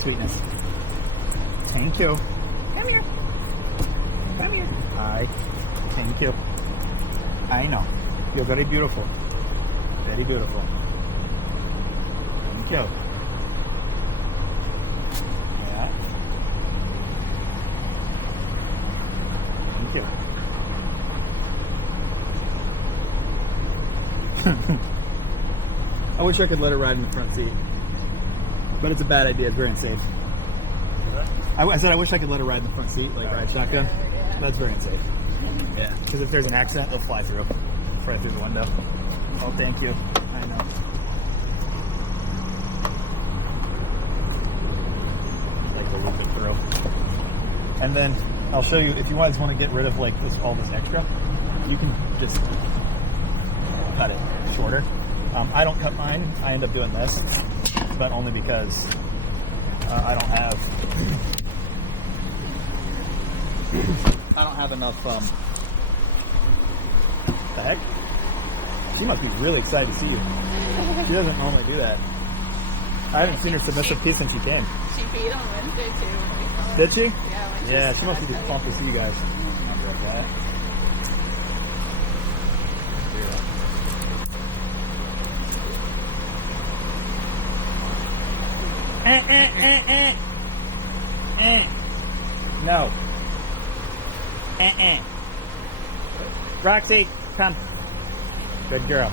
sweetness. Thank you. Come here. Come here. Hi. Thank you. I know. You're very beautiful. Very beautiful. Thank you. Yeah. Thank you. I wish I could let her ride in the front seat, but it's a bad idea. It's very unsafe. I said I wish I could let her ride in the front seat, like ride shotgun. That's very unsafe. Yeah, because if there's an accident, they'll fly through the window. Oh, thank you. I know. Like a little bit through. And then I'll show you, if you guys want to get rid of like all this extra, you can just cut it shorter. I don't cut mine. I end up doing this, but only because I don't have enough. The heck? She must be really excited to see you. She doesn't normally do that. I haven't seen her submissive pee since she came. She peed on Wednesday too. Did she? Yeah, she must be just pumped to see you guys. I'll grab that. No. Roxy, come. Good girl.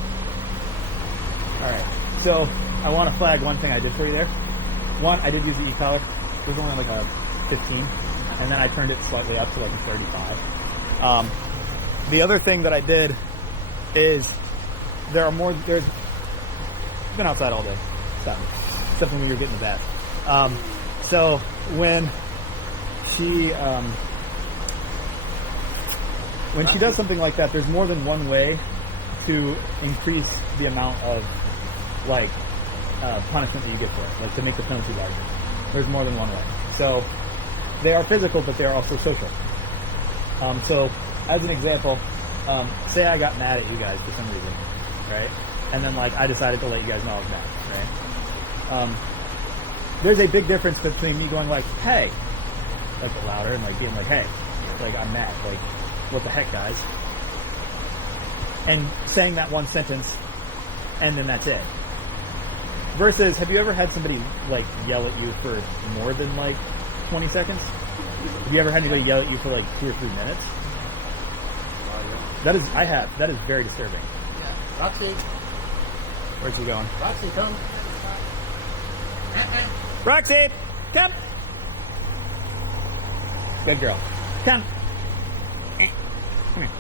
Alright, so I want to flag one thing I did for you there. One, I did use the e-collar. It was only like a 15, and then I turned it slightly up to like a 35. The other thing that I did is there's been outside all day. Stop. Except when you're getting the bath. So when she does something like that, there's more than one way to increase the amount of like punishment that you get for it, like to make the penalty larger. There's more than one way. So they are physical, but they are also social. So as an example, say I got mad at you guys for some reason, right? And then like I decided to let you guys know I was mad, right? There's a big difference between me going like, hey, like louder, and like being like, hey, like I'm mad, like what the heck, guys? And saying that one sentence, and then that's it. Versus, have you ever had somebody like yell at you for more than like 20 seconds? Have you ever had anybody yell at you for like 2 or 3 minutes? That is very disturbing. Yeah. Roxy. Where's she going? Roxy, come. Roxy, come. Good girl. Come. Come here.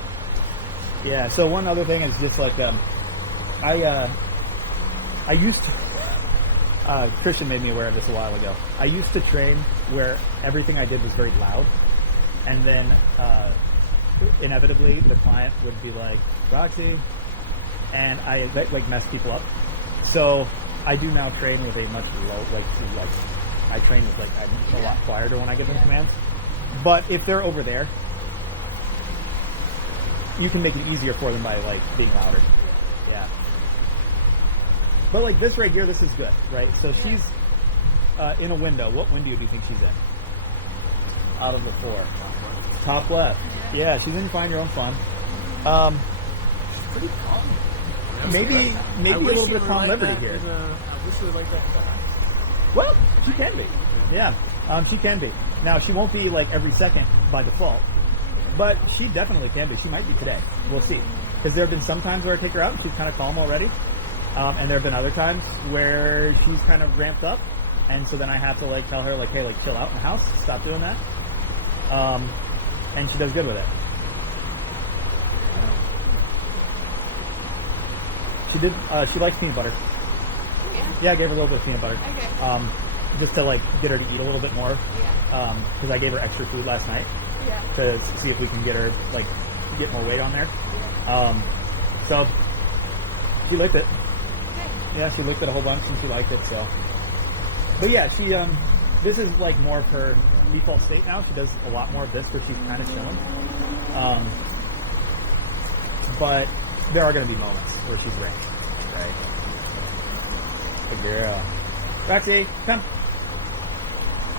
Yeah, so one other thing is just like, I used to, Christian made me aware of this a while ago. I used to train where everything I did was very loud, and then inevitably the client would be like, Roxy, and I like mess people up. So I do now train with a much low, like I train with like I'm a lot quieter when I give them commands. But if they're over there, you can make it easier for them by like being louder. Yeah. But like this right here, this is good, right? So she's in a window. What window do you think she's in? Out of the 4. Top left. Yeah, she's in Find Your Own Fun. Pretty calm. Maybe a little bit of calm liberty here. I wish you were like that in the house. Well, she can be. Yeah, she can be. Now, she won't be like every second by default, but she definitely can be. She might be today. We'll see. Because there have been some times where I take her out and she's kind of calm already. And there have been other times where she's kind of ramped up. And so then I have to like tell her like, hey, like chill out in the house. Stop doing that. And she does good with it. She likes peanut butter. Yeah, I gave her a little bit of peanut butter. Okay. Just to like get her to eat a little bit more. Yeah. Because I gave her extra food last night. Yeah. To see if we can get her like get more weight on there. So she licked it. Okay. Yeah, she licked it a whole bunch and she liked it. So, but yeah, she this is like more of her default state now. She does a lot more of this where she's kind of chilling. But there are going to be moments where she's ranked, right? Good girl. Roxy, come.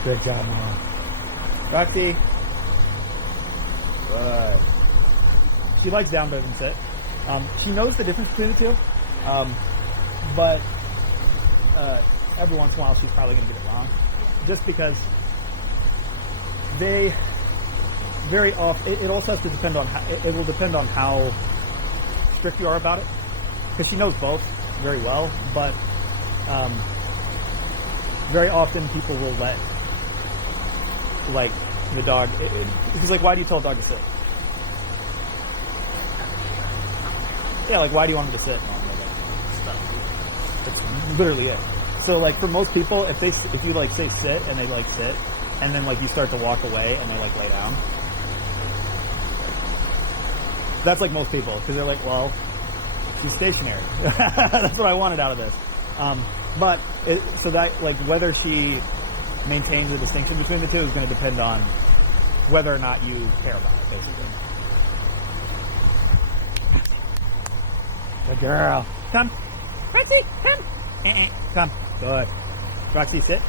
Good job, Mom. Roxy. Good. She likes down better than sit. She knows the difference between the two, but every once in a while she's probably going to get it wrong, just because they very often. It also has to depend on how. It will depend on how strict you are about it, because she knows both very well, but very often people will let like the dog. Because like, why do you tell a dog to sit? Yeah, like, why do you want him to sit? That's literally it. So, like, for most people, if you like say sit and they like sit, and then like you start to walk away and they like lay down, that's like most people, because they're like, well, she's stationary. That's what I wanted out of this. So that, like, whether she maintains the distinction between the two is going to depend on whether or not you care about it, basically. Good girl. Come. Roxy, come. Come. Good. Roxy, sit.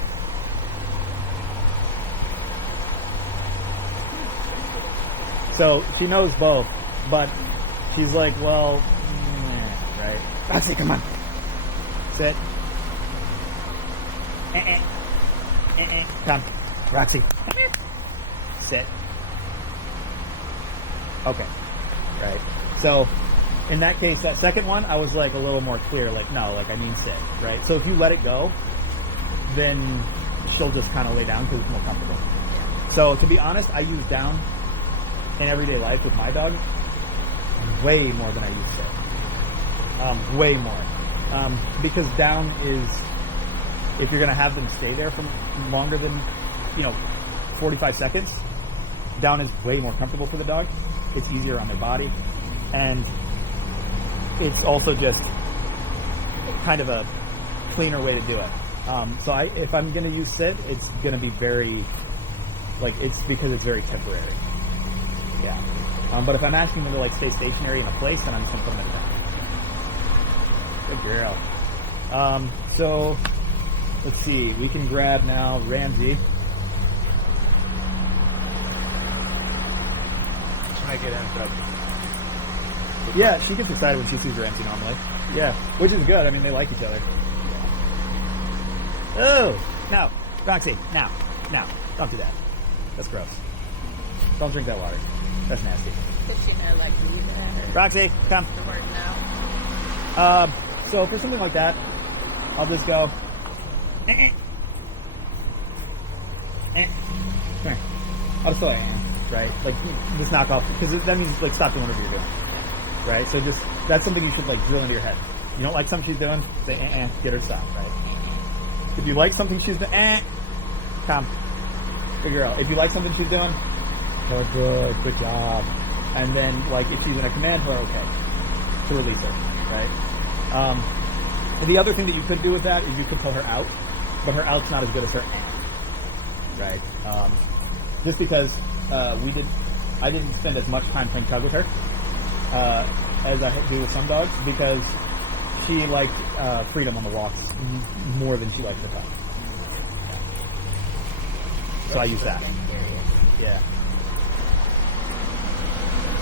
So she knows both, but she's like, well, right. Roxy, come on. Sit. Come. Roxy. Sit. Okay. Right. So in that case, that second one, I was like a little more clear, like, no, like, I mean sit, right? So if you let it go, then she'll just kind of lay down because it's more comfortable. So to be honest, I use down in everyday life with my dog way more than I use sit. Way more. Because down is, if you're going to have them stay there for longer than, 45 seconds, down is way more comfortable for the dog. It's easier on their body. And it's also just kind of a cleaner way to do it. So if I'm going to use sit, it's going to be very, like, it's because it's very temporary. Yeah. But if I'm asking them to, like, stay stationary in a place, then I'm just going to put them in the down. Good girl. So let's see. We can grab now Ramsey. Should I get in? Yeah, she gets excited when she sees Ramsey normally. Yeah, which is good. I mean, they like each other. Oh, no. Roxy, now. Don't do that. That's gross. Don't drink that water. That's nasty. Does she know, like, you there? Roxy, come. The word no. So for something like that, I'll just go. Come here. I'll just go, right? Like, just knock off, because that means, like, stop doing whatever you're doing. Right? So just, that's something you should, like, drill into your head. You don't like something she's doing, say, get her to stop, right? If you like something she's doing, come. Good girl. If you like something she's doing, good job. And then, like, if she's in a command her, okay, to release her, right? The other thing that you could do with that is you could pull her out, but her out's not as good as her right? Just because I didn't spend as much time playing tug with her as I do with some dogs, because she liked freedom on the walks more than she liked the tug. So I use that. Yeah.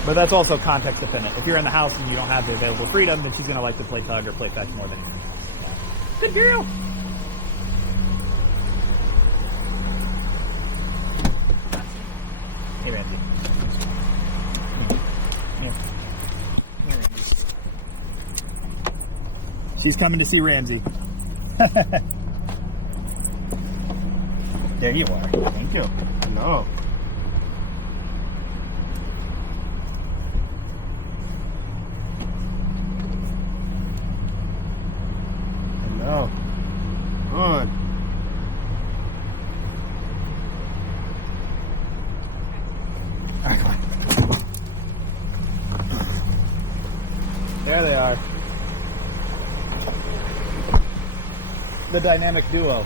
But that's also context dependent. If you're in the house and you don't have the available freedom, then she's going to like to play tug or play fetch more than anything else. Good girl! Hey, Ramsey. Here. Here, Ramsey. She's coming to see Ramsey. There you are. Thank you. No. No. Good. All right, come on. There they are. The dynamic duo.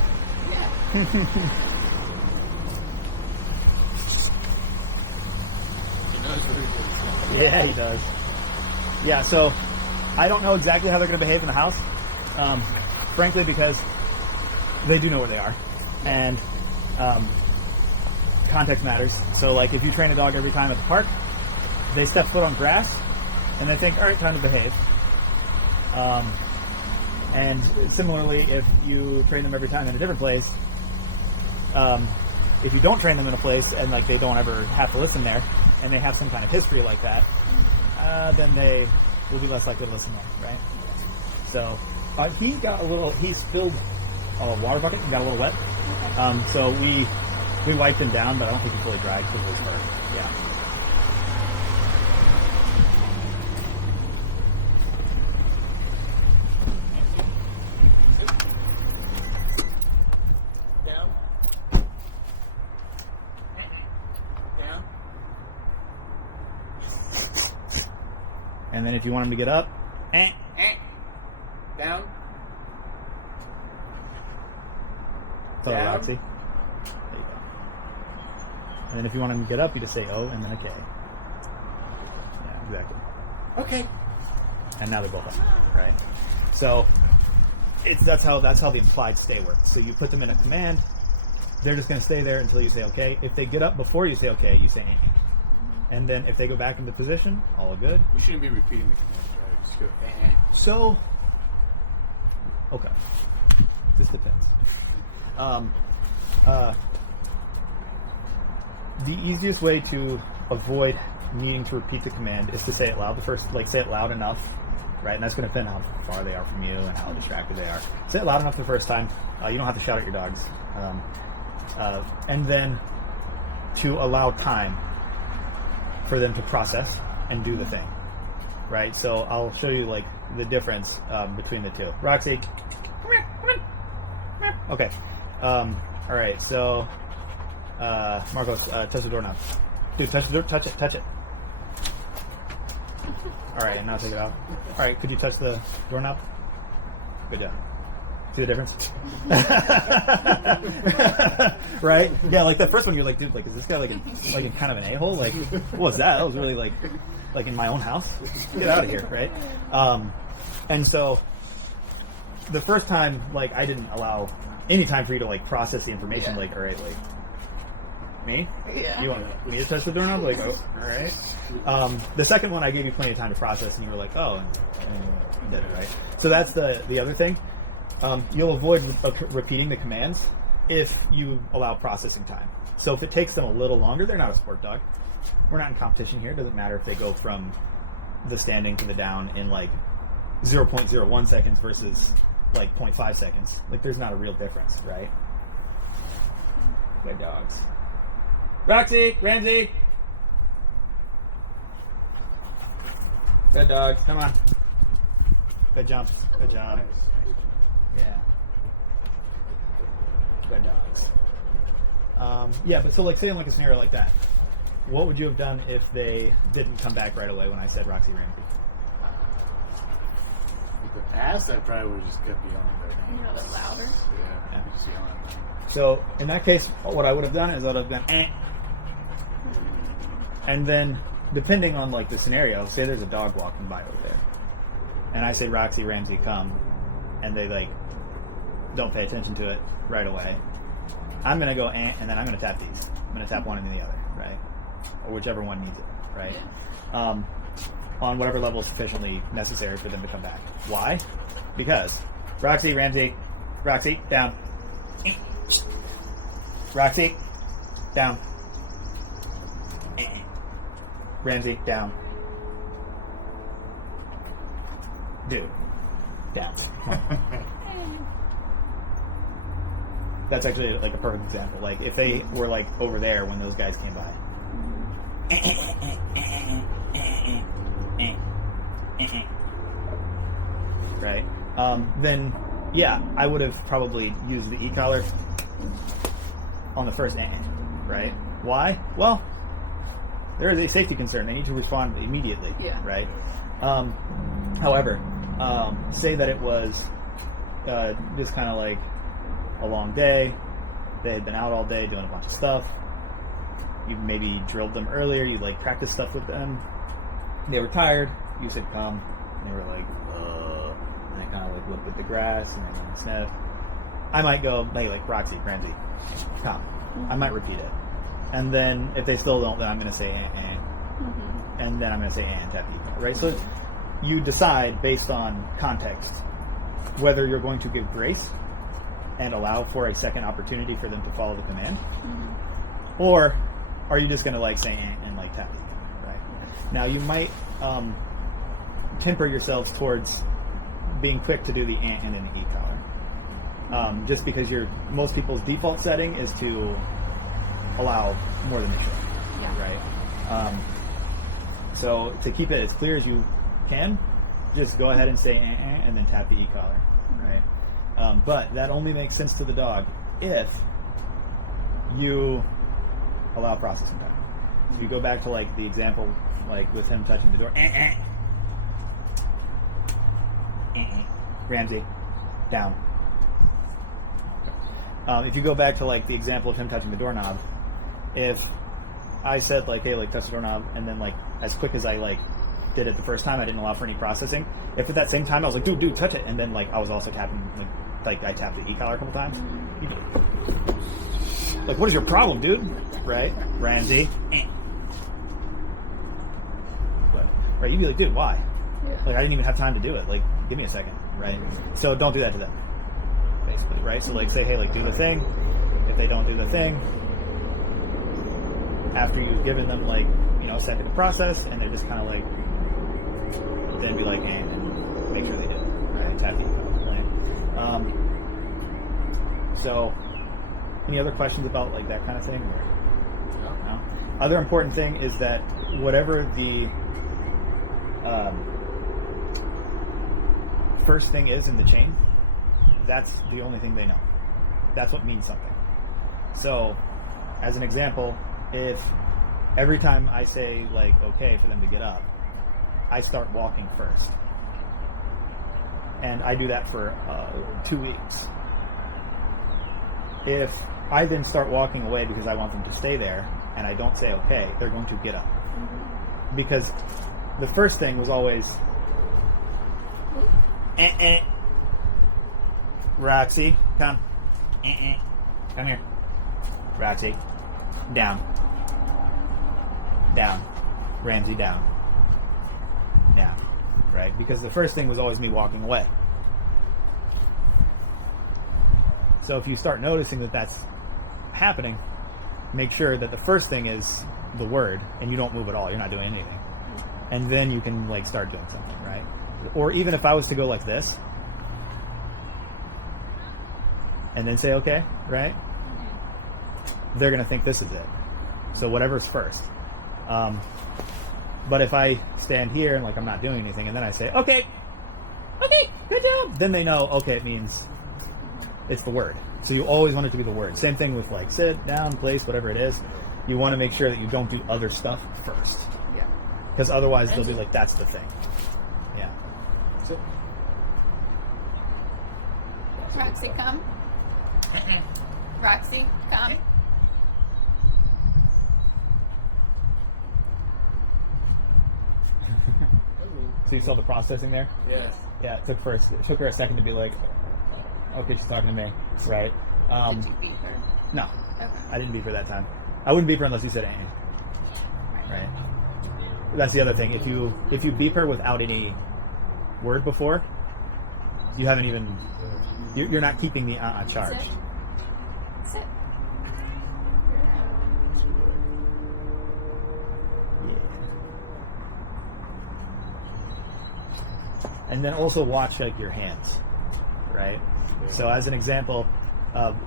Yeah, he does. Yeah, so I don't know exactly how they're going to behave in the house, frankly, because they do know where they are, and context matters. So like if you train a dog every time at the park, they step foot on grass and they think, all right, time to behave. And similarly, if you train them every time in a different place, if you don't train them in a place and like they don't ever have to listen there, and they have some kind of history like that, then they will be less likely to listen there, right? So he spilled a water bucket and got a little wet. So we wiped him down, but I don't think he fully dried because of his fur. Yeah. And then if you want him to get up, Down. so Down. Roxy. There you go. And then if you want him to get up, you just say O and then a K. Yeah, exactly. Okay. And now they're both up, right? So that's how the implied stay works. So you put them in a command, they're just going to stay there until you say okay. If they get up before you say okay, you say and then if they go back into position, all good. We shouldn't be repeating the command, right? Just go. So, okay, this depends. The easiest way to avoid needing to repeat the command is to say it loud. Say it loud enough, right? And that's going to depend on how far they are from you and how distracted they are. Say it loud enough the first time. You don't have to shout at your dogs, and then to allow time for them to process and do the thing, right? So I'll show you like the difference between the two. Roxy, come here, come in. Okay. All right. So Marcos, touch the doorknob. Dude, touch the door. Touch it. All right, and now take it out. All right, could you touch the doorknob? Good job. See the difference? Right? Yeah, like the first one, you're like, dude, like, is this guy like a kind of an a-hole? Like, what was that? That was really like in my own house. Get out of here, right? And so the first time, like, I didn't allow any time for you to like process the information. Like, all right, like, me? Yeah. You want me to touch the doorknob? Like, oh, all right. The second one, I gave you plenty of time to process, and you were like, oh, and you did it, right? So that's the other thing. You'll avoid repeating the commands if you allow processing time. So if it takes them a little longer, they're not a sport dog. We're not in competition here. It doesn't matter if they go from the standing to the down in like 0.01 seconds versus like 0.5 seconds. Like there's not a real difference, right? Good dogs. Roxy, Ramsey. Good dogs. Come on. Good jumps. Good job. Yeah. Good dogs. Yeah, but so like say in like a scenario like that, what would you have done if they didn't come back right away when I said Roxy Ramsey? With the pass, I probably would have just kept yelling their name. You know, the louder. Yeah. Just yelling. So in that case, what I would have done is I would have gone and then depending on like the scenario, say there's a dog walking by over there, and I say Roxy Ramsey come, and they like don't pay attention to it right away. I'm gonna go and then I'm gonna tap these. I'm gonna tap one and then the other, right? Or whichever one needs it, right? On whatever level is sufficiently necessary for them to come back. Why? Because Roxy Ramsey, Roxy down, Roxy down, Ramsey down, dude down. That's actually like a perfect example. Like if they were like over there when those guys came by. Right? Then yeah, I would have probably used the e-collar on the first right? Why? Well, there is a safety concern. They need to respond immediately. Yeah. Right? However, say that it was just kind of like a long day. They had been out all day doing a bunch of stuff. You maybe drilled them earlier. You like practiced stuff with them. They were tired. You said come. And they were like, and they kind of like looked at the grass and then sniff. I might go, like Roxy, Ramsey, come. I might repeat it. And then if they still don't, then I'm going to say and then I'm going to say and tap the e-collar, right? So you decide based on context whether you're going to give grace and allow for a second opportunity for them to follow the command, or are you just going to like say and like tap the e-collar, right? Now you might temper yourselves towards being quick to do the and then the e-collar, just because most people's default setting is to allow more than they should, right? So to keep it as clear as you can, just go ahead and say and then tap the e-collar, right? But that only makes sense to the dog if you allow processing time. So if you go back to like the example, like with him touching the door, Ramsey, down. If you go back to like the example of him touching the doorknob, if I said like, hey, like touch the doorknob, and then like as quick as I like did it the first time, I didn't allow for any processing. If at that same time I was like, dude, touch it, and then like I was also tapping, like I tapped the e-collar a couple times. Like, what is your problem, dude? Right, Ramsey. Right, you'd be like, dude, why? Like, I didn't even have time to do it. Like, give me a second, right? So don't do that to them, basically, right? So like, say, hey, like, do the thing. If they don't do the thing, after you've given them like, a second to process, and they're just kind of like, then be like, and make sure they did it, right? Tap the right? So, any other questions about like that kind of thing? Or, no? Other important thing is that whatever the first thing is in the chain, that's the only thing they know. That's what means something. So, as an example, if every time I say like okay for them to get up, I start walking first, and I do that for 2 weeks. If I then start walking away because I want them to stay there, and I don't say okay, they're going to get up, because the first thing was always Roxy, come, come here, Roxy, down, Ramsey, down, right? Because the first thing was always me walking away. So if you start noticing that that's happening, make sure that the first thing is the word, and you don't move at all. You're not doing anything. And then you can like start doing something, right? Or even if I was to go like this, and then say okay, right? They're going to think this is it. So whatever's first. But if I stand here and like I'm not doing anything, and then I say okay, good job, then they know okay, it means it's the word. So you always want it to be the word. Same thing with like sit, down, place, whatever it is. You want to make sure that you don't do other stuff first. Yeah. Because otherwise they'll be like, that's the thing. Yeah. So, Roxy, come. Roxy, come. So you saw the processing there? yes. Yeah, it took her a second to be like, okay, she's talking to me, right? Did you beat her? No, Okay. I didn't beep her that time. I wouldn't beep her unless you said anything, right? That's the other thing. If you beep her without any word before, you haven't even, you're not keeping the charge. Sit. Sit. And then also watch like your hands, right? Yeah. So as an example,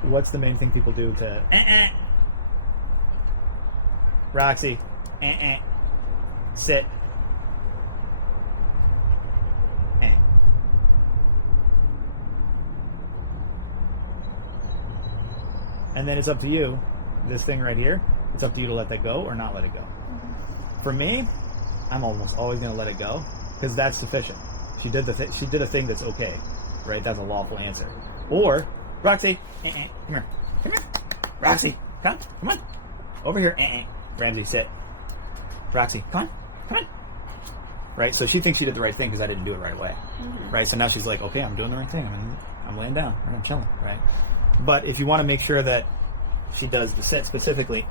what's the main thing people do to Roxy, sit, and then it's up to you. This thing right here, it's up to you to let that go or not let it go. Mm-hmm. For me, I'm almost always going to let it go because that's sufficient. She did she did a thing that's okay, right? That's a lawful answer. Or Roxy, come here, Roxy, come on, over here, Ramsey, sit. Roxy, come on, right? So she thinks she did the right thing because I didn't do it right away, right? So now she's like, okay, I'm doing the right thing. I'm laying down, right? I'm chilling, right? But if you want to make sure that she does the sit specifically.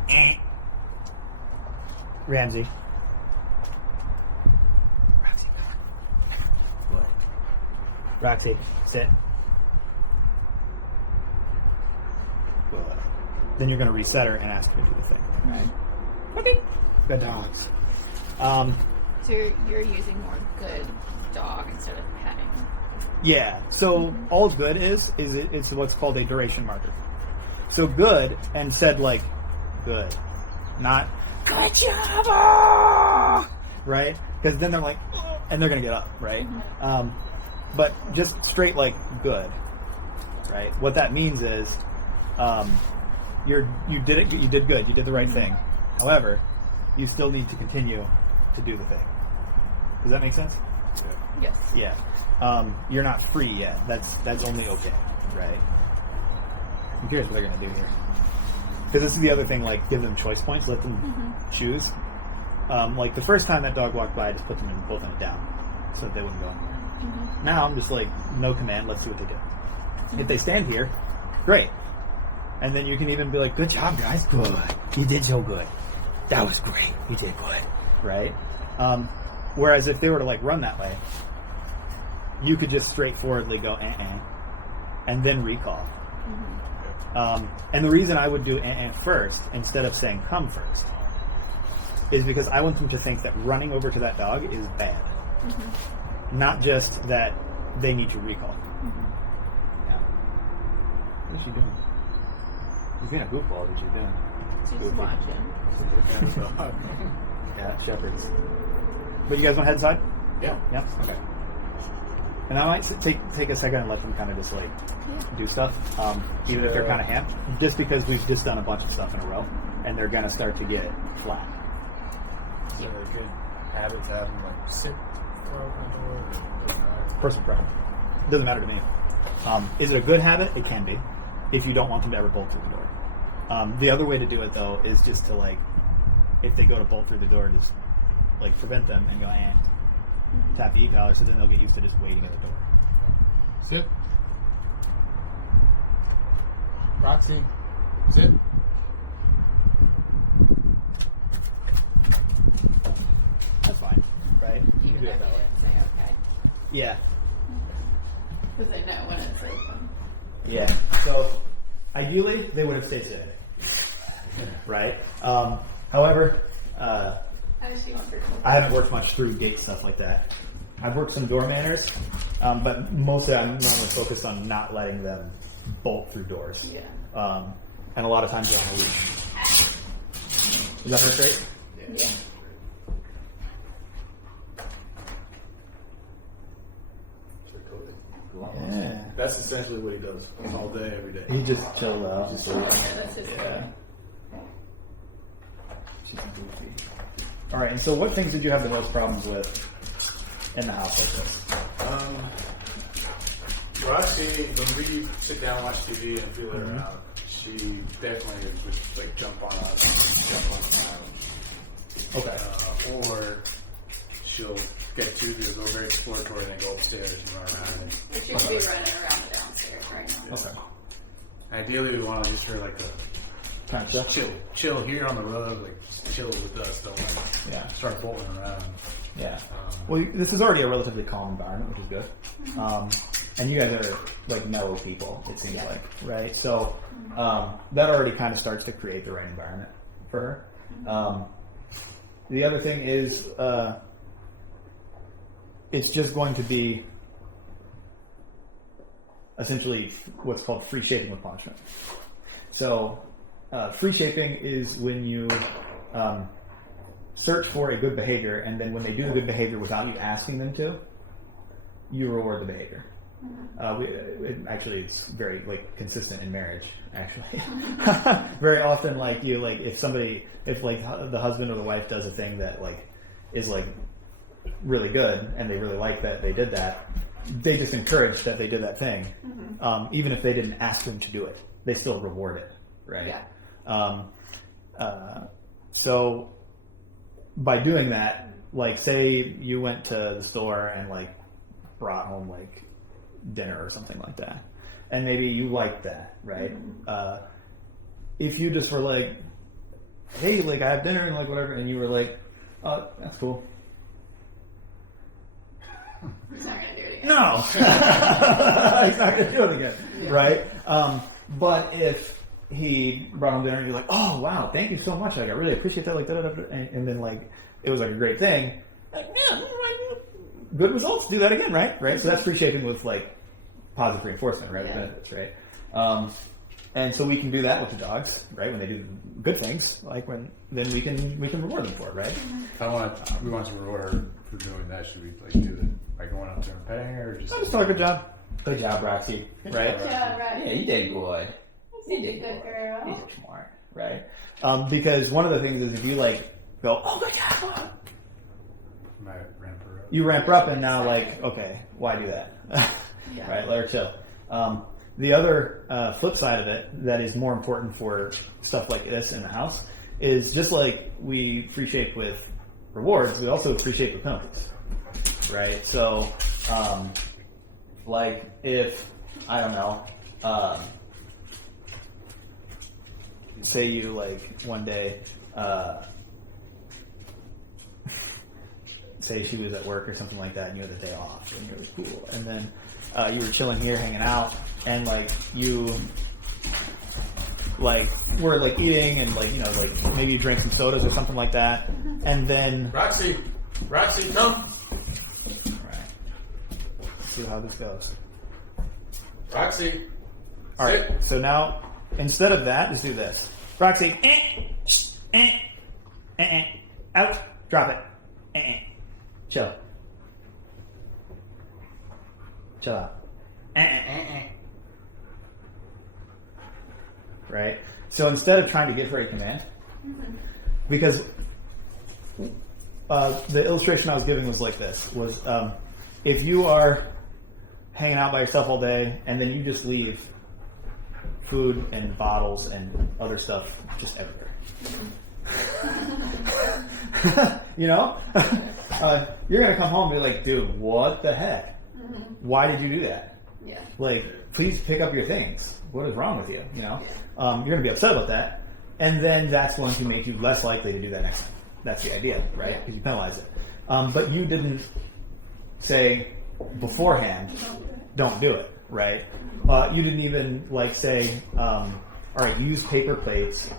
Ramsey. Roxy, come on. Good. Roxy, sit. Good. Then you're going to reset her and ask her to do the thing. Right? Okay. Good dogs. So you're using more good dog instead of petting. Yeah. So all good it's what's called a duration marker. So good and said like good, not good job, right? Because then they're like, and they're gonna get up, right? But just straight like good, right? What that means is, you did it. You did good. You did the right thing. However, you still need to continue to do the thing. Does that make sense? Yes. Yeah. You're not free yet. That's only okay, right? I'm curious what they're going to do here. Because this is the other thing, like, give them choice points, let them choose. Like, the first time that dog walked by, I just put them in, both on it down so that they wouldn't go anywhere. Now I'm just like, no command, let's see what they do. If they stand here, great. And then you can even be like, good job, guys. Good. You did so good. That was great. You did good. Right? Whereas if they were to, like, run that way, you could just straightforwardly go, and then recall. And the reason I would do first, instead of saying come first, is because I want them to think that running over to that dog is bad. Not just that they need to recall. Yeah. What is she doing? She's being a goofball. What is she doing? She's watching. Yeah, shepherds. But you guys want to head inside? Yeah. Yeah? Okay. And I might take a second and let them kind of just like do stuff, even if they're kind of hand, just because we've just done a bunch of stuff in a row, and they're going to start to get flat. Is there a good habit to have them like sit for open door? Personal preference. Doesn't matter to me. Is it a good habit? It can be, if you don't want them to ever bolt through the door. The other way to do it though is just to like, if they go to bolt through the door, just like prevent them and go tap the e-collar, so then they'll get used to just waiting at the door. Sit. Roxy, sit. That's fine, right? You can do it that way. Say okay. Yeah. Because they know when it's open. Yeah. So ideally, they would have stayed sitting, right? However, How does she want her to I haven't worked much through gate stuff like that. I've worked some door manners, but mostly I'm normally focused on not letting them bolt through doors. Yeah. And a lot of times they're on a leash. Is that her straight? Yeah. Yeah. That's essentially what he does all day, every day. He just chilled out. That's his Yeah. She's goofy. All right, and so what things did you have the most problems with in the house like this? Roxy, when we sit down and watch TV and feel her out, she definitely would like jump on us, jump on the Okay. or she'll get to go very exploratory and then go upstairs and run around. But she should be running around the downstairs right now. Okay. Ideally, we want to just her like to Kind of stuff? chill here on the rug, like chill with us. Don't like Yeah. start bolting around. Yeah. Well, this is already a relatively calm environment, which is good. And you guys are like mellow people, it seems like, right? So that already kind of starts to create the right environment for her. The other thing is, it's just going to be essentially what's called free shaping with punishment. So free shaping is when you search for a good behavior, and then when they do the good behavior without you asking them to, you reward the behavior. It's very like consistent in marriage. Actually, very often, like if the husband or the wife does a thing that like is like really good, and they really like that they did that, they just encourage that they did that thing, even if they didn't ask them to do it. They still reward it, right? Yeah. So by doing that, like say you went to the store and like brought home like dinner or something like that, and maybe you liked that, right? if you just were like, hey, like I have dinner and like whatever, and you were like, oh, that's cool. He's not gonna do it again. No, he's not gonna do it again, right? But if he brought home dinner and you're like, oh wow, thank you so much, like I really appreciate that, like and then like it was like a great thing, like yeah, good results, do that again, right? So that's free shaping with like positive reinforcement, right? Yeah. Benefits, right? And so we can do that with the dogs, right? When they do good things, like then we can reward them for it, right? If we want to reward her for doing that, should we like do it by going up to her and petting her, or just? I just thought, good job, Roxy, right? Yeah, right. Yeah, you did good. You did Good good. girl. These are smart, right? Because one of the things is if you like go, oh my god, Might ramp her up. you ramp her up, and now like, okay, why do that? Yeah. Right, let her chill. The other flip side of it that is more important for stuff like this in the house is just like we free shape with rewards, we also free shape with penalties, right? So, like if, I don't know, say you like one day, say she was at work or something like that and you had the day off and you're like, cool, and then you were chilling here hanging out and like you like were like eating and like, you know, like maybe you drank some sodas or something like that, and then Roxy, come. right, let's see how this goes. Roxy. All right, sit. so now instead of that, just do this. Roxy, out, drop it, chill out, right? So instead of trying to give her a command, because the illustration I was giving was like this, was if you are hanging out by yourself all day and then you just leave food and bottles and other stuff just everywhere. You know? You're going to come home and be like, dude, what the heck? Why did you do that? Yeah. Like, please pick up your things. What is wrong with you? You know? You're going to be upset about that. And then that's going to make you less likely to do that next time. That's the idea, right? Because you penalize it. But you didn't say beforehand, don't do it, right? You didn't even like say, all right, use paper plates,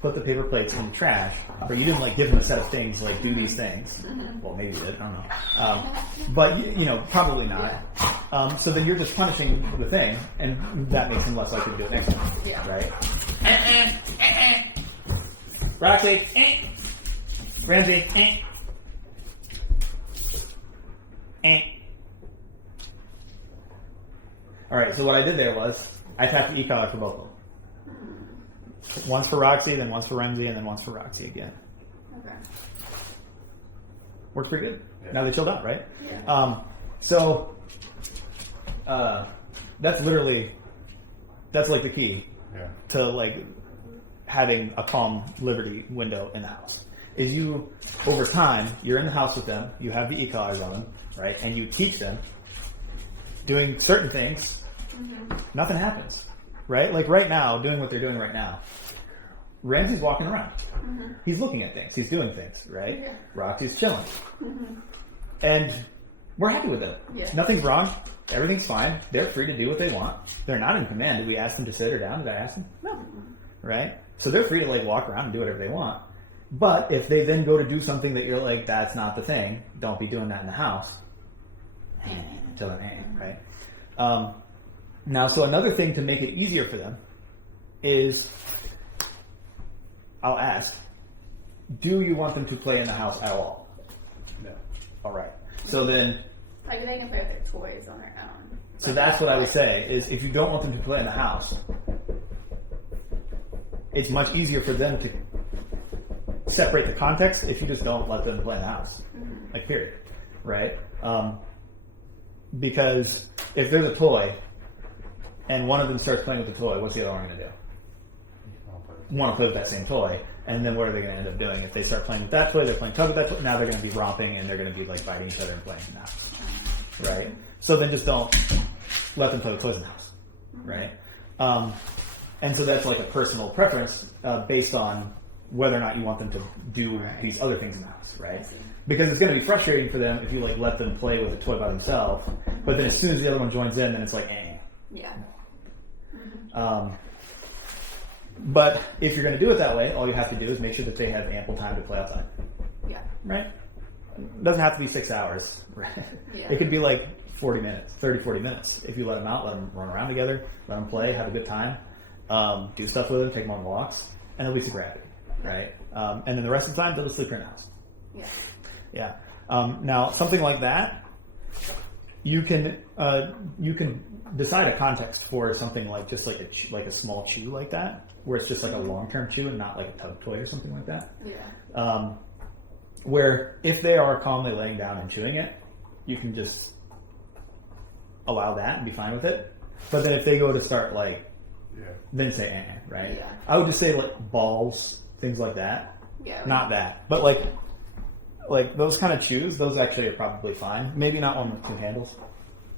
put the paper plates in the trash, but you didn't like give them a set of things like do these things. Well, maybe you did, I don't know. But you know, probably not. So then you're just punishing the thing, and that makes them less likely to do it next time, right? Roxy, Ramsey, All right, so what I did there was I tapped the e-collar for both of them. Once for Roxy, then once for Ramsey, and then once for Roxy again. Okay. Works pretty good. Yeah. Now they chilled out, right? Yeah. So that's like the key to like having a calm liberty window in the house. Is you, over time, you're in the house with them, you have the e-collars on them, right? And you teach them doing certain things, nothing happens, right? Like right now, doing what they're doing right now, Ramsey's walking around. He's looking at things. He's doing things, right? Yeah. Roxy's chilling. And we're happy with it. Yeah. Nothing's wrong. Everything's fine. They're free to do what they want. They're not in command. Did we ask them to sit or down? Did I ask them? No. Right? So they're free to like walk around and do whatever they want. But if they then go to do something that you're like, that's not the thing, don't be doing that in the house. Until then, right? Now, so another thing to make it easier for them is, I'll ask, do you want them to play in the house at all? No. All right. So then, Like they can play with their toys on their own. so that's what I would say, is if you don't want them to play in the house, it's much easier for them to separate the context if you just don't let them play in the house. Like, period. Right? Because if there's a toy and one of them starts playing with the toy, what's the other one going to do? Want to play with that same toy, and then what are they going to end up doing? If they start playing with that toy, they're playing tug with that toy, now they're going to be romping and they're going to be like biting each other and playing in the house. Right? So then just don't let them play with toys in the house. Right? And so that's like a personal preference based on whether or not you want them to do these other things in the house, right? Because it's going to be frustrating for them if you like let them play with a toy by themselves, but then as soon as the other one joins in, then it's like, eh. Yeah. But if you're going to do it that way, all you have to do is make sure that they have ample time to play outside. Yeah. Right? It doesn't have to be 6 hours. Right? Yeah. It could be like 40 minutes, 30, 40 minutes. If you let them out, let them run around together, let them play, have a good time, do stuff with them, take them on walks, and they'll be super happy. Right? And then the rest of the time, they'll just sleep here in the house. Yeah. Yeah. Now, something like that, you can decide a context for something like just like a small chew like that, where it's just like a long-term chew and not like a tug toy or something like that. Yeah. Where if they are calmly laying down and chewing it, you can just allow that and be fine with it. But then if they go to start then say right? Yeah. I would just say like balls, things like that. Yeah. Not that, but like those kind of chews, those actually are probably fine. Maybe not one with 2 handles.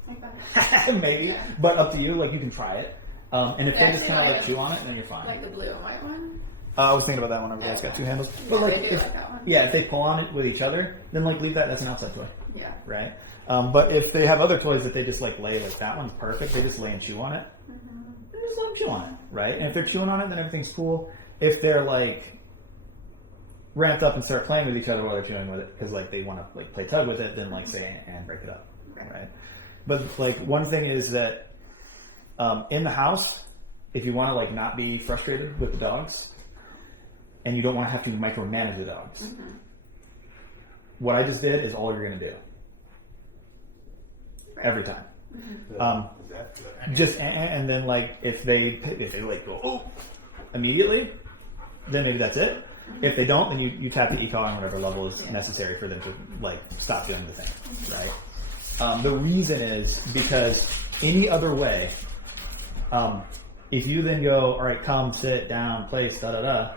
Like that. Maybe, Yeah. But up to you. Like you can try it, and if they just Actually, kind of like like chew on it, then you're fine. Like the blue and white one. I was thinking about that one. Over there. It's got 2 handles. But Yeah, like, I do like that one. if they pull on it with each other, then like leave that. That's an outside toy, Yeah. right? But if they have other toys that they just like lay, like that one's perfect. They just lay and chew on it. Then just let them chew on it, right? And if they're chewing on it, then everything's cool. If they're like ramped up and start playing with each other while they're chewing with it because like they want to like play tug with it, then like say and break it up, right? But like one thing is that in the house, if you want to like not be frustrated with the dogs and you don't want to have to micromanage the dogs, what I just did is all you're going to do every time. Just and then like if they like go immediately, then maybe that's it. If they don't, then you tap the e-collar on whatever level is necessary for them to like stop doing the thing, right? The reason is because any other way, if you then go, all right, come, sit, down, place, da-da-da,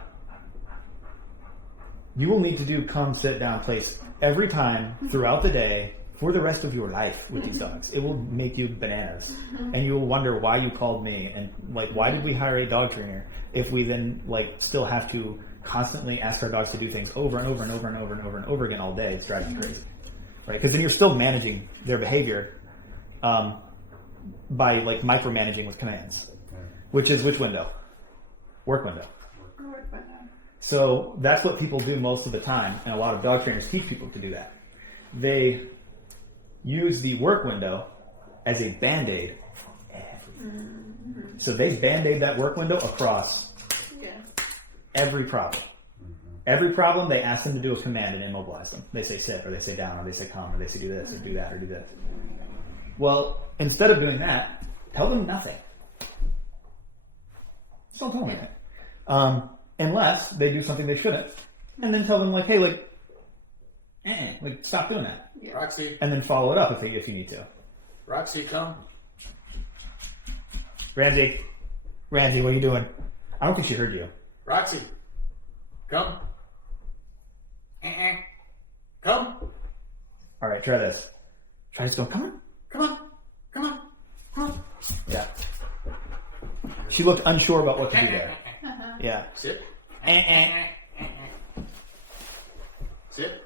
you will need to do come, sit, down, place every time throughout the day for the rest of your life with these dogs. It will make you bananas. And you will wonder why you called me and like, why did we hire a dog trainer if we then like still have to constantly ask our dogs to do things over and over and over and over and over and over again all day. It's driving you crazy, right? Because then you're still managing their behavior by like micromanaging with commands, which is which window? Work window. Work window. So that's what people do most of the time, and a lot of dog trainers teach people to do that. They use the work window as a band-aid for everything. So they band-aid that work window across every problem. Every problem they ask them to do a command and immobilize them. They say sit, or they say down, or they say come, or they say do this, or do that, or do this. Well, instead of doing that, tell them nothing. Just don't tell them anything. Unless they do something they shouldn't. And then tell them like, hey, like stop doing that. Roxy. And then follow it up if you need to. Roxy, come. Ramsey, what are you doing? I don't think she heard you. Roxy, come. Come. All right, try this. Try this. Go. Come on. Come on. Come on. Come on. Yeah. She looked unsure about what to do there. Yeah. Sit. Sit.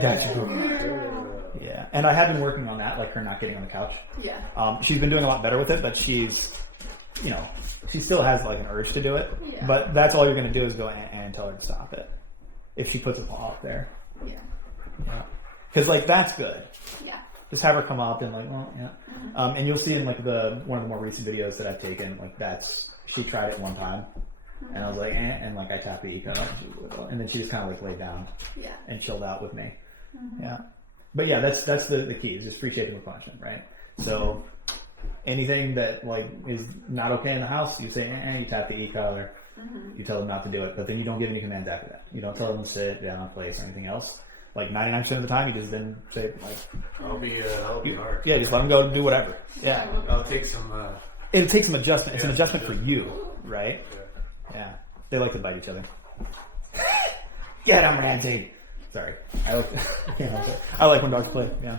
Gotcha. Yeah. And I have been working on that, like her not getting on the couch. Yeah. She's been doing a lot better with it, but she's, she still has like an urge to do it. Yeah. But that's all you're going to do is go and tell her to stop it. If she puts a paw up there. Yeah. Yeah. Because like that's good. Yeah. Just have her come up and like, well, yeah. And you'll see in like one of the more recent videos that I've taken, like she tried it one time, and I was like, and like I tapped the eco, and then she just kind of like laid down, and chilled out with me, yeah. But yeah, that's the key is just free shaping with punishment, right? So anything that like is not okay in the house, you say, you tap the e-collar, you tell them not to do it, but then you don't give any commands after that. You don't tell them to sit down, place, or anything else. Like 99% of the time, you just then say like, I'll be hard. Yeah, just let them go and do whatever. Yeah, I'll take some. It'll take some adjustment. It's an adjustment for you, right? Yeah, they like to bite each other. Get him, Ramsey. Sorry, I like when dogs play. Yeah,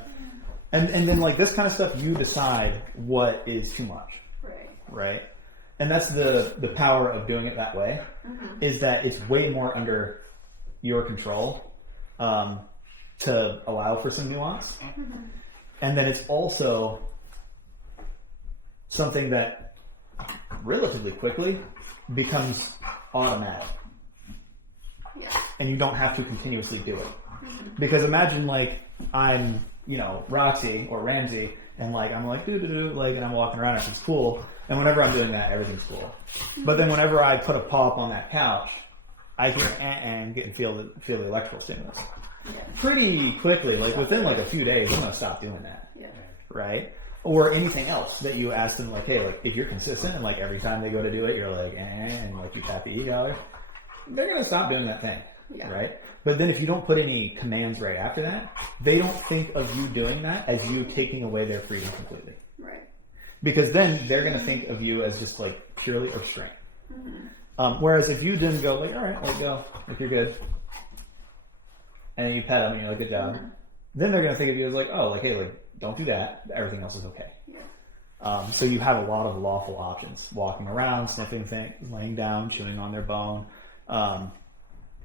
and then like this kind of stuff, you decide what is too much. Right. right? And that's the power of doing it that way, is that it's way more under your control to allow for some nuance. And then it's also something that relatively quickly becomes automatic. Yeah. And you don't have to continuously do it. Because imagine like I'm, Roxy or Ramsey, and like I'm like do like, and I'm walking around, it's cool. And whenever I'm doing that, everything's cool. But then whenever I put a paw up on that couch, I hear and get and feel the electrical stimulus. Yeah. Pretty quickly, like within like a few days, I'm gonna stop doing that. Yeah. Right? Or anything else that you ask them, like, hey, like if you're consistent and like every time they go to do it, you're like, and like you tap the e-collar, they're gonna stop doing that thing. Yeah. Right? But then if you don't put any commands right after that, they don't think of you doing that as you taking away their freedom completely. Right. Because then they're going to think of you as just like purely restraint. Whereas if you didn't go like, all right, let go, like you're good, and then you pet them and you're like, good job, then they're going to think of you as like, oh, like, hey, like, don't do that. Everything else is okay. Yeah. So you have a lot of lawful options: walking around, sniffing things, laying down, chewing on their bone,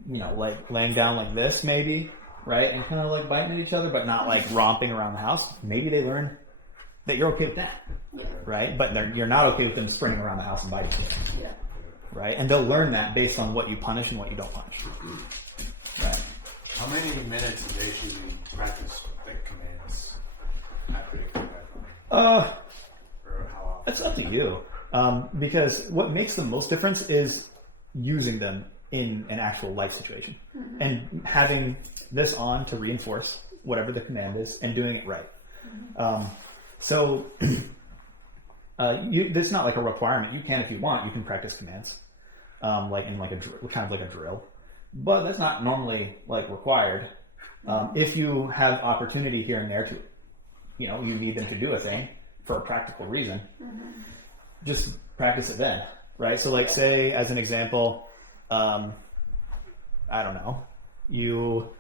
like laying down like this maybe, right? And kind of like biting at each other, but not like romping around the house. Maybe they learn that you're okay with that, right? But you're not okay with them sprinting around the house and biting you, Yeah. right? And they'll learn that based on what you punish and what you don't punish, right? How many minutes a day should you practice like commands at predicting that? Or how often? That's up to you, because what makes the most difference is using them in an actual life situation and having this on to reinforce whatever the command is and doing it right. So it's not like a requirement. You can, if you want, you can practice commands, like in like kind of like a drill, but that's not normally like required. If you have opportunity here and there to, you need them to do a thing for a practical reason, just practice it then, right? So like say as an example, I don't know, you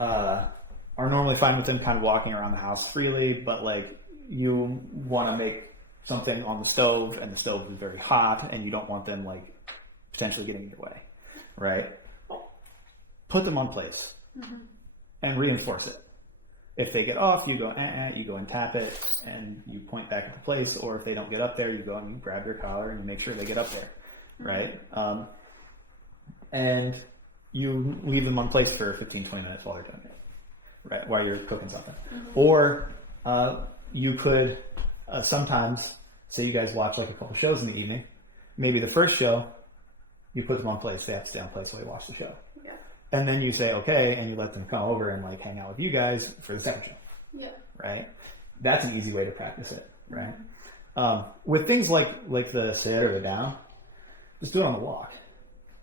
are normally fine with them kind of walking around the house freely, but like you want to make something on the stove and the stove is very hot and you don't want them like potentially getting in your way, right? Put them on place and reinforce it. If they get off, you go, you go and tap it and you point back at the place, or if they don't get up there, you go and you grab your collar and you make sure they get up there, right? And you leave them on place for 15, 20 minutes while they're doing it, right? While you're cooking something. Or you could sometimes, say you guys watch like a couple shows in the evening, maybe the first show, you put them on place. They have to stay on place while you watch the show. Yeah. And then you say, okay, and you let them come over and like hang out with you guys for the second show. Yeah. Right? That's an easy way to practice it, right? With things like the sit or the down, just do it on the walk.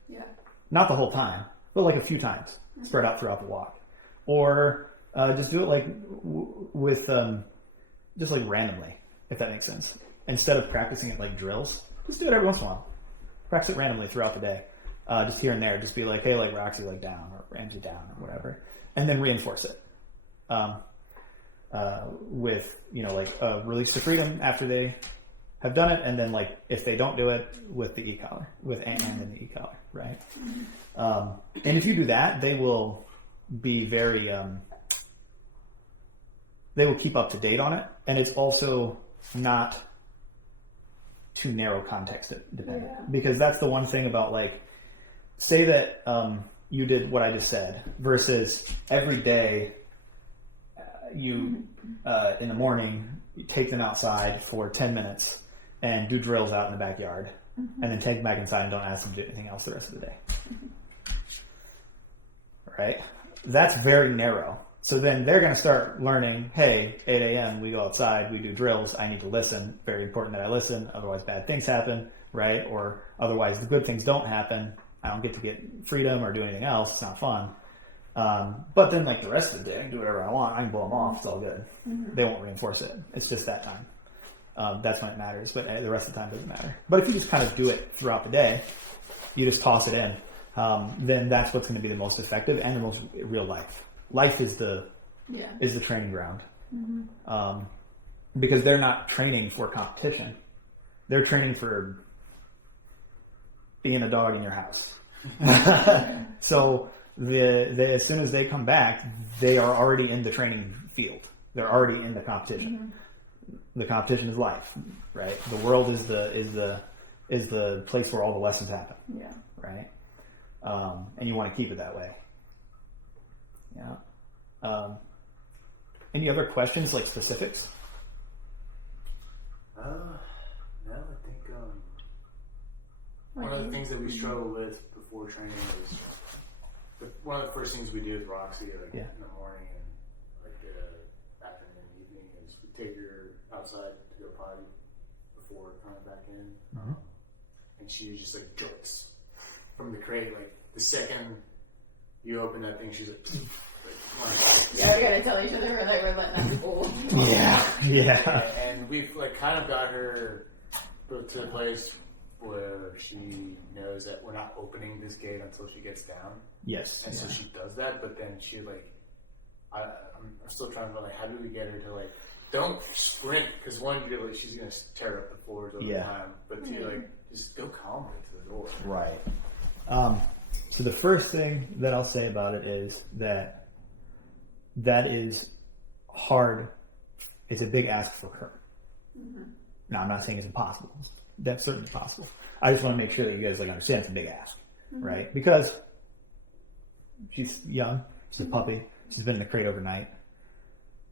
Yeah. Not the whole time, but like a few times, spread out throughout the walk. Or just do it like with just like randomly, if that makes sense. Instead of practicing it like drills, just do it every once in a while. Practice it randomly throughout the day. Just here and there, just be like, hey, like Roxy, like down, or Ramsey down, or whatever. And then reinforce it. With, like release to freedom after they have done it. And then like, if they don't do it, with the e-collar, with and then the e-collar, right? And if you do that, they will be very, they will keep up to date on it. And it's also not too narrow context dependent. Yeah. Because that's the one thing about like, say that you did what I just said versus every day you, in the morning, you take them outside for 10 minutes and do drills out in the backyard and then take them back inside and don't ask them to do anything else the rest of the day. Right? That's very narrow. So then they're going to start learning, hey, 8 a.m. we go outside, we do drills, I need to listen. Very important that I listen, otherwise bad things happen, right? Or otherwise the good things don't happen. I don't get to get freedom or do anything else. It's not fun. But then like the rest of the day, I can do whatever I want. I can blow them off. It's all good. They won't reinforce it. It's just that time. That's when it matters. But the rest of the time doesn't matter. But if you just kind of do it throughout the day, you just toss it in, then that's what's going to be the most effective and the most real life. Life is the training ground. Because they're not training for competition. they're training for being a dog in your house. So as soon as they come back, they are already in the training field. They're already in the competition. The competition is life, right? The world is the place where all the lessons happen. Yeah. Right? And you want to keep it that way. Yeah. Any other questions, like specifics? No, I think one of the things that we struggle with before training is one of the first things we do with Roxy, like in the morning and like afternoon and evening, is we take her outside to go potty before coming back in, and she just like jolts from the crate. Like the second you open that thing, she's like. Yeah, we gotta tell each other we're letting that fool. Yeah. And we've like kind of got her to the place where she knows that we're not opening this gate until she gets down. Yes. And so she does that, but then she like, I'm still trying to like, how do we get her to like, don't sprint, because one, you're like, she's gonna tear up the floors over time, but two, like, just go calmly to the door. Right. So the first thing that I'll say about it is that is hard. It's a big ask for her. Now, I'm not saying it's impossible. That's certainly possible. I just want to make sure that you guys like understand it's a big ask, right? Because she's young, she's a puppy, she's been in the crate overnight,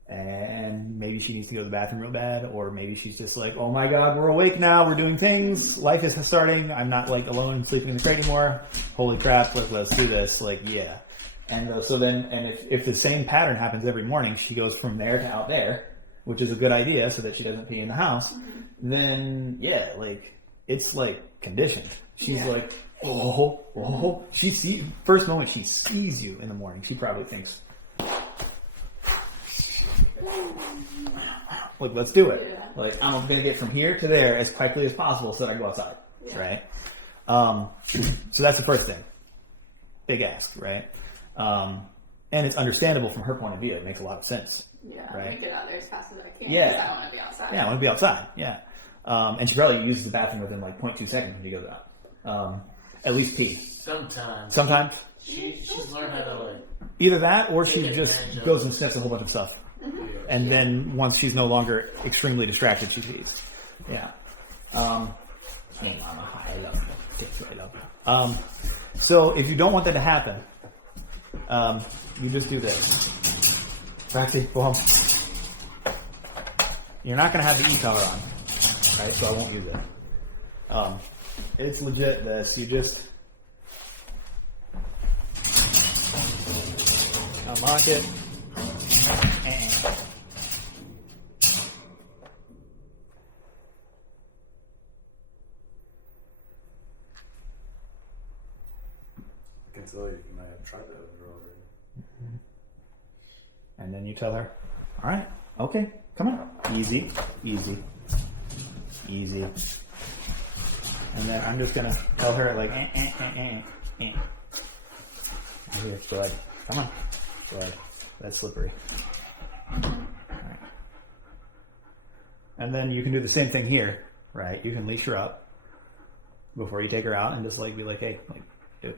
and maybe she needs to go to the bathroom real bad, or maybe she's just like, oh my God, we're awake now, we're doing things, life is starting, I'm not like alone sleeping in the crate anymore, holy crap, let's do this, like, yeah. And so then, and if the same pattern happens every morning, she goes from there to out there, which is a good idea so that she doesn't pee in the house, then yeah, like, it's like conditioned. She's like, oh, first moment she sees you in the morning, she probably thinks, like, let's do it. Yeah. Like, I'm going to get from here to there as quickly as possible so that I can go outside, right? So that's the first thing. Big ask, right? And it's understandable from her point of view. It makes a lot of sense. Yeah, right? I get out there as fast as I can. Yeah. Because I want to be outside. Yeah, I want to be outside. Yeah. And she probably uses the bathroom within like 0.2 seconds when she goes out. At least pee. Sometimes. She's learned how to like. Either that, or she just goes and sniffs a whole bunch of stuff. And then once she's no longer extremely distracted, she pees. Yeah. Hey, mama, I love you. I love you. So if you don't want that to happen, you just do this. Roxy, go home. You're not going to have the e-collar on, right? So I won't use it. It's legit this. You just unlock it. I can tell you might have tried that with her already. And then you tell her, all right, okay, come on. Easy. And then I'm just going to tell her, like, Here, go ahead. Come on. Go ahead. That's slippery. All right. And then you can do the same thing here, right? You can leash her up before you take her out and just, like, be like, hey, like, dude,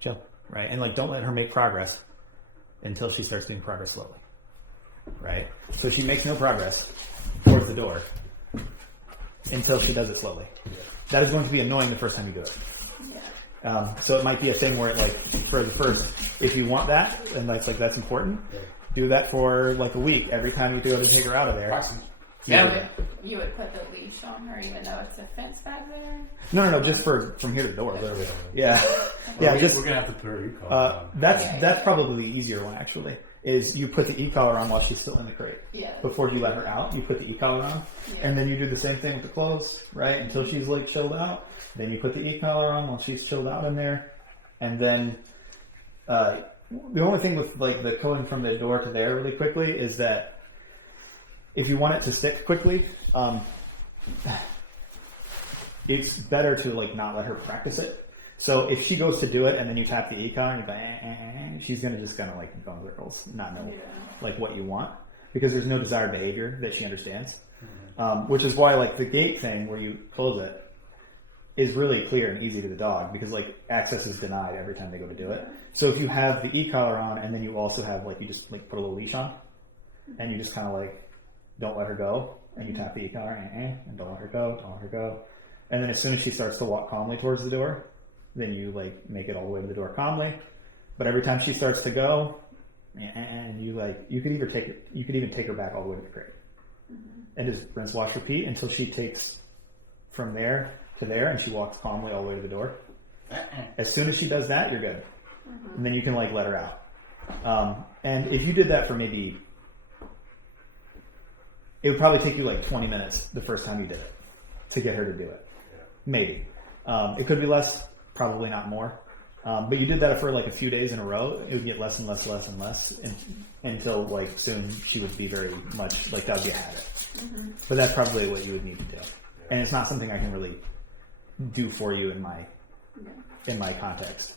chill, right? And, like, don't let her make progress until she starts doing progress slowly, right? So she makes no progress towards the door until she does it slowly. That is going to be annoying the first time you do it. So it might be a thing where, like, for the first, if you want that, and that's important, do that for like a week. Every time you go to take her out of there. Awesome. You would put the leash on her even though it's a fence back there? No, just from here to the door. Yeah. We're going to have to put her e-collar on. That's probably the easier one, actually, is you put the e-collar on while she's still in the crate. Yeah. Before you let her out, you put the e-collar on, and then you do the same thing with the clothes, right? Until she's, like, chilled out. Then you put the e-collar on while she's chilled out in there. And then the only thing with, like, the going from the door to there really quickly is that if you want it to stick quickly, it's better to, like, not let her practice it. So if she goes to do it and then you tap the e-collar and you go, she's going to just kind of, like, go in circles, not know, like, what you want. because there's no desired behavior that she understands. Which is why like the gate thing where you close it is really clear and easy to the dog, because like access is denied every time they go to do it. So if you have the e-collar on and then you also have like, you just like put a little leash on and you just kind of like don't let her go, and you tap the e-collar and don't let her go. And then as soon as she starts to walk calmly towards the door, then you like make it all the way to the door calmly. But every time she starts to go, and you could even take her back all the way to the crate. And just rinse, wash, repeat until she takes from there to there and she walks calmly all the way to the door. As soon as she does that, you're good. And then you can like let her out. And if you did that for maybe, it would probably take you like 20 minutes the first time you did it to get her to do it. Maybe. It could be less, probably not more. But you did that for like a few days in a row, it would get less and less until like soon she would be very much like that would be a habit. But that's probably what you would need to do. And it's not something I can really do for you in my context.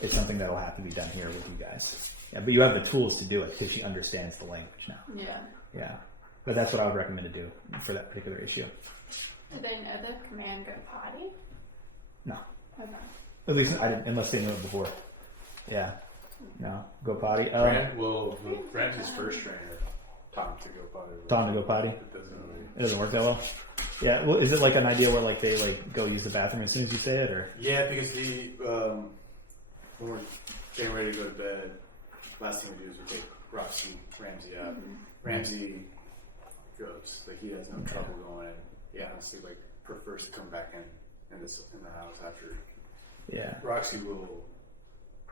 It's something that'll have to be done here with you guys. Yeah, but you have the tools to do it because she understands the language now. Yeah. But that's what I would recommend to do for that particular issue. Did they know the command go potty? No. Okay. At least I didn't, unless they knew it before. Yeah. No. Go potty. Ramsey's first trainer taught him to go potty. Taught him to go potty? It doesn't work that well? Yeah. Well, is it like an idea where like they like go use the bathroom as soon as you say it, or? Yeah, because when we're getting ready to go to bed, last thing we do is we take Roxy, Ramsey out. Ramsey goes, like he has no trouble going. Yeah, honestly, like prefers to come back in the house after. Yeah. Roxy will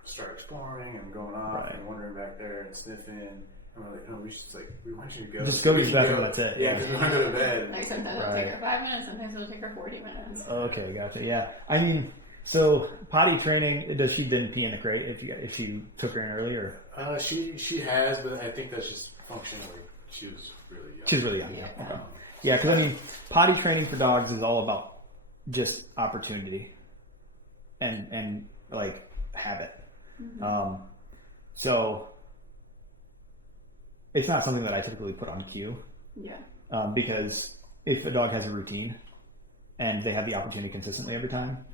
start exploring and going off and wandering back there and sniffing. And we're like, no, we want you to go. Just go to the bathroom, that's it. Yeah, because we want to go to bed. Like sometimes it'll take her 5 minutes, sometimes it'll take her 40 minutes. Okay, gotcha. Yeah. I mean, so potty training, does she then pee in the crate if she took her in earlier? She has, but I think that's just functionally. She was really young. She was really young. Yeah. Okay. Yeah, because I mean, potty training for dogs is all about just opportunity and like habit. So it's not something that I typically put on cue. Yeah. Because if a dog has a routine and they have the opportunity consistently every time,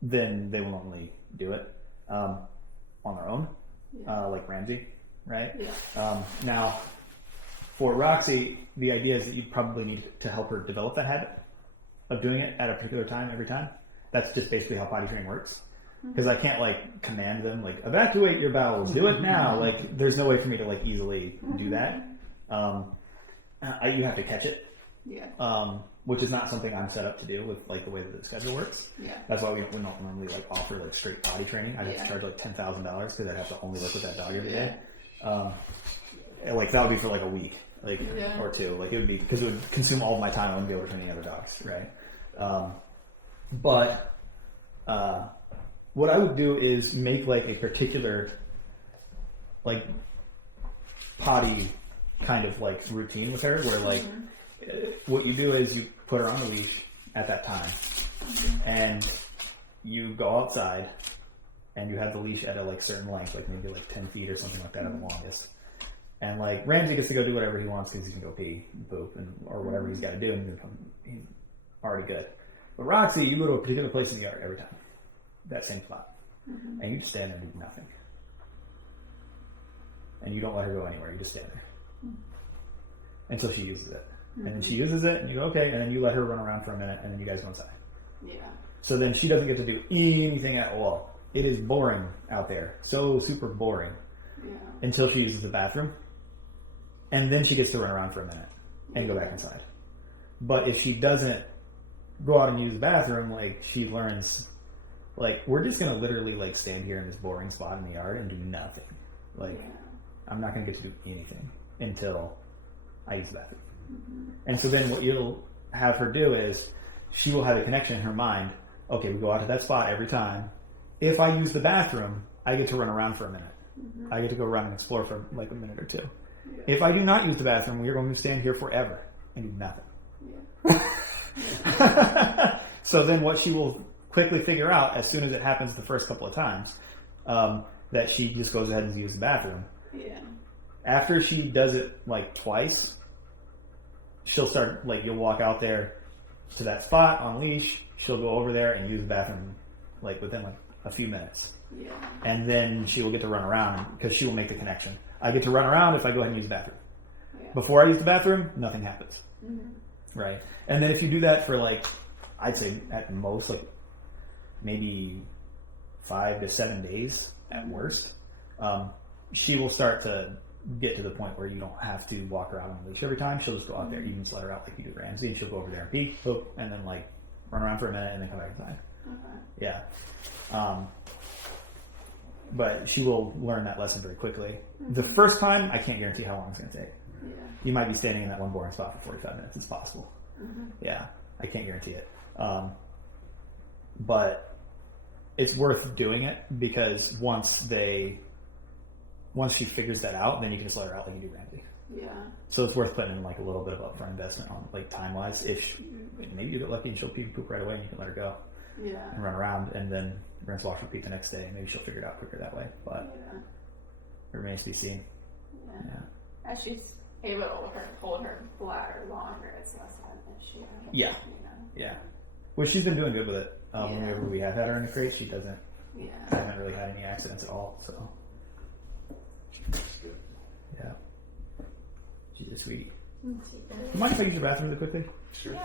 then they will normally do it on their own, like Ramsey, right? Yeah. Now, for Roxy, the idea is that you probably need to help her develop that habit of doing it at a particular time every time. That's just basically how potty training works. Because I can't like command them like evacuate your bowels, do it now. Like there's no way for me to like easily do that. You have to catch it. Yeah. Which is not something I'm set up to do with like the way that the schedule works. Yeah. That's why we don't normally like offer like straight potty training. I'd have to charge like $10,000 because I'd have to only work with that dog every day. Like that would be for like a week, like or two. Like it would be because it would consume all of my time. I wouldn't be able to train any other dogs, right? But what I would do is make like a particular like potty kind of like routine with her where like what you do is you put her on the leash at that time and you go outside and you have the leash at a like certain length, like maybe like 10 feet or something like that at the longest. And like Ramsey gets to go do whatever he wants because he can go pee and poop or whatever he's got to do and he's already good. But Roxy, you go to a particular place in the yard every time. That same spot. And you just stand there and do nothing. And you don't let her go anywhere. You just stand there. Until she uses it. And then she uses it and you go, okay. And then you let her run around for a minute and then you guys go inside. Yeah. So then she doesn't get to do anything at all. It is boring out there. So super boring. Yeah. Until she uses the bathroom. And then she gets to run around for a minute and go back inside. But if she doesn't go out and use the bathroom, like she learns, like we're just gonna literally like stand here in this boring spot in the yard and do nothing. Like I'm not gonna get to do anything until I use the bathroom. And so then what you'll have her do is she will have a connection in her mind. Okay, we go out to that spot every time. If I use the bathroom, I get to run around for a minute. I get to go around and explore for like a minute or two. If I do not use the bathroom, we're going to stand here forever and do nothing. So then what she will quickly figure out as soon as it happens the first couple of times, that she just goes ahead and uses the bathroom. After she does it like twice, she'll start, like, you'll walk out there to that spot on leash, she'll go over there and use the bathroom like within like a few minutes. Yeah. And then she will get to run around because she will make the connection. I get to run around if I go ahead and use the bathroom. Yeah. Before I use the bathroom, nothing happens. Mm-hmm. Right? And then if you do that for like, I'd say at most like maybe 5 to 7 days at worst, she will start to get to the point where you don't have to walk her out on the leash every time. She'll just go out there. You can just let her out like you do Ramsey, and she'll go over there and pee, boop, and then like run around for a minute and then come back inside. Okay. Yeah. But she will learn that lesson very quickly. The first time, I can't guarantee how long it's going to take. Yeah. You might be standing in that one boring spot for 45 minutes. It's possible. Yeah, I can't guarantee it. But it's worth doing it because once she figures that out, then you can just let her out like you do Ramsey. Yeah. So it's worth putting in like a little bit of upfront investment on like time wise. If maybe you get lucky and she'll pee and poop right away and you can let her go. Yeah. And run around and then rinse, wash, repeat the next day. Maybe she'll figure it out quicker that way. But it remains to be seen. Yeah. As she's able to hold her bladder longer, it's less of an issue. Yeah. You know? Yeah. Well, she's been doing good with it. Whenever we have had her in the crate, she doesn't. Yeah. Haven't really had any accidents at all. So. Yeah. She's a sweetie. You mind if I use your bathroom really quickly? Sure. Yeah.